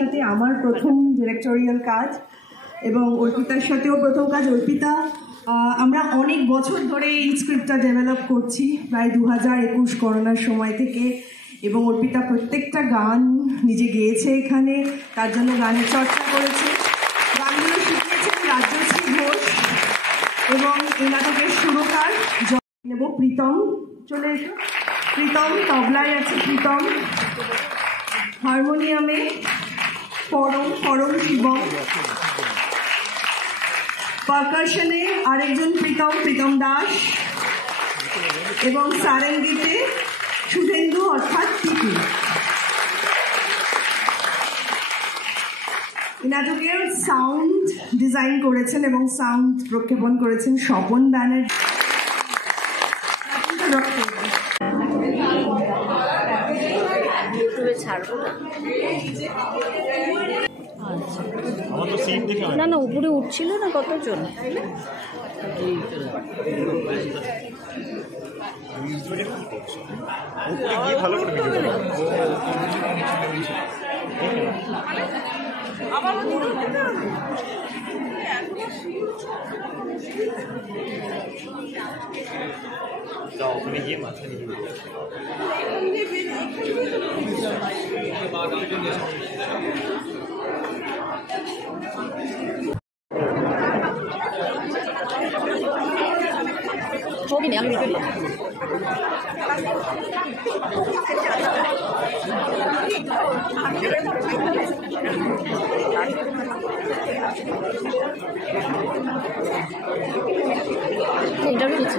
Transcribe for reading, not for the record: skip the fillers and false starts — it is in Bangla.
সাথে আমার প্রথম ডিরেক্টোরিয়াল কাজ এবং অর্পিতার সাথেও প্রথম কাজ। অর্পিতা, আমরা অনেক বছর ধরে এই স্ক্রিপ্টটা ডেভেলপ করছি, প্রায় 2021 করোনার সময় থেকে, এবং অর্পিতা প্রত্যেকটা গান নিজে গেয়েছে এখানে, তার জন্য গানের চর্চা করেছে। গানগুলো শিখিয়েছেন রাজশ্রী ঘোষ এবং এই নাটকের সুরকার নেব প্রীতম। চলে এসো প্রীতম। তবলায় আছে প্রীতম, হারমোনিয়ামে পরম শিবম, পারকাশনে আরেকজন প্রীতম দাস, এবং সারেঙ্গিতে সুধেন্দু অর্থাৎ টিপি। এই নাটকের সাউন্ড ডিজাইন করেছেন এবং সাউন্ড প্রক্ষেপণ করেছেন স্বপন ব্যানার্জি। না না, উপরে উঠছিল না কতজন। ওখানে গিয়ে মাথা নিয়ে ছবি নেই, আমি ইন্টারভিউ দিচ্ছি।